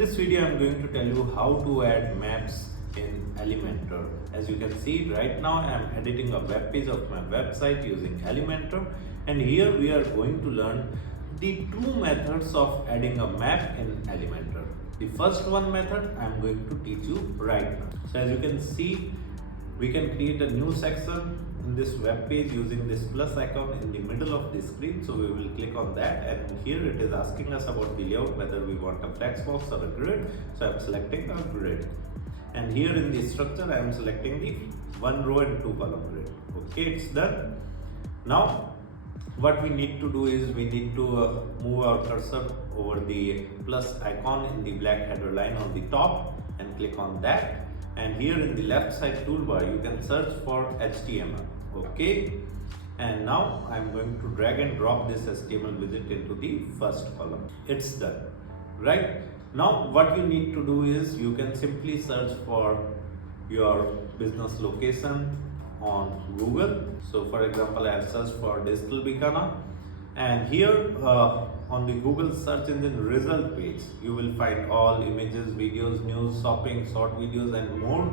this video I'm going to tell you how to add maps in Elementor. As you can see right now I am editing a web page of my website using Elementor, and here we are going to learn the two methods of adding a map in Elementor. The first one method I am going to teach you right now. So as you can see, we can create a new section in this web page using this plus icon in the middle of the screen. So we will click on that, and here it is asking us about the layout, whether we want a flex box or a grid. So I am selecting a grid, and here in the structure I am selecting the 1 row and 2 column grid. Okay, it's done. Now what we need to do is we need to move our cursor over the plus icon in the black header line on the top and click on that. And here in the left side toolbar you can search for HTML. Okay, and now I'm going to drag and drop this HTML widget into the first column. It's done. Right now what you need to do is you can simply search for your business location on Google. So for example, I have searched for digital Bikana, and here on the Google search engine result page you will find all images, videos, news, shopping, short videos and more.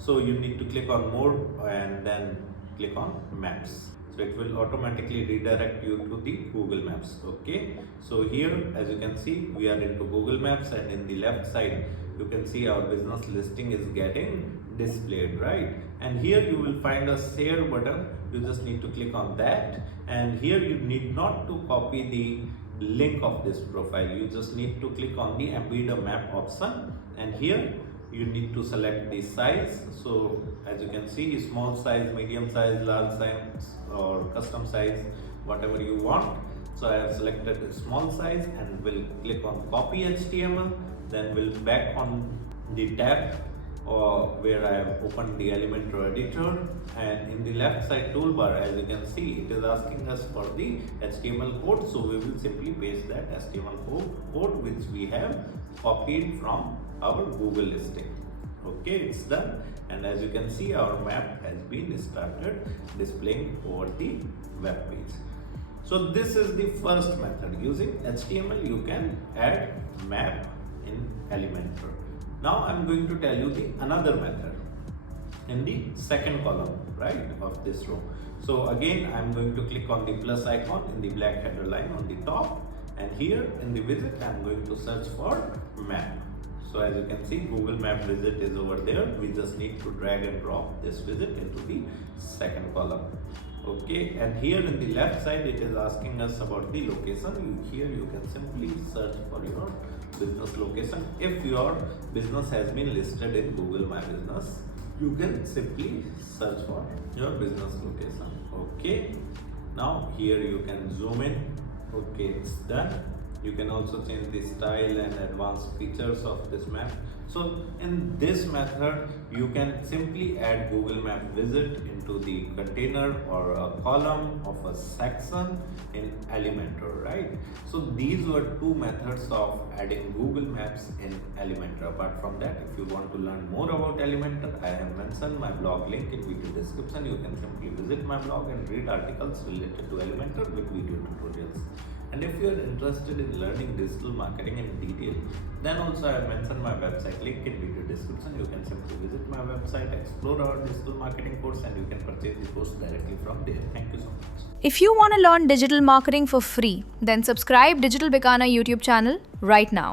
So you need to click on more and then click on maps. So it will automatically redirect you to the Google Maps. Okay, so here as you can see we are into Google Maps, and in the left side you can see our business listing is getting displayed, right? And here you will find a share button. You just need to click on that, and here you need not to copy the link of this profile. You just need to click on the embed a map option, and here you need to select the size. So as you can see, small size, medium size, large size or custom size, whatever you want. So I have selected a small size and will click on copy HTML, then will back on the tab where I have opened the Elementor editor, and in the left side toolbar as you can see it is asking us for the HTML code. So we will simply paste that HTML code which we have copied from our Google listing. Okay, it's done, and as you can see our map has been started displaying over the web page. So this is the first method. Using HTML you can add map in Elementor. Now I'm going to tell you the another method in the second column, right, of this row. So again I'm going to click on the plus icon in the black header line on the top, and here in the widget I'm going to search for map. So as you can see Google Map widget is over there. We just need to drag and drop this widget into the second column. Okay, and here in the left side it is asking us about the location. Here you can simply search for your business location. If your business has been listed in Google My Business, you can simply search for your business location. Okay, now here you can zoom in. Okay, it's done. You can also change the style and advanced features of this map. So in this method you can simply add Google Map widget into the container or a column of a section in Elementor, right? So these were two methods of adding Google Maps in Elementor. Apart from that, if you want to learn more about Elementor, I have mentioned my blog link in video description. You can simply visit my blog and read articles related to Elementor with video tutorials. And if you are interested in learning digital marketing in detail, then also I have mentioned my website link in video description. You can simply visit my website, explore our digital marketing course, and you can purchase the course directly from there. Thank you so much. If you want to learn digital marketing for free, then subscribe Digital Bikana YouTube channel right now.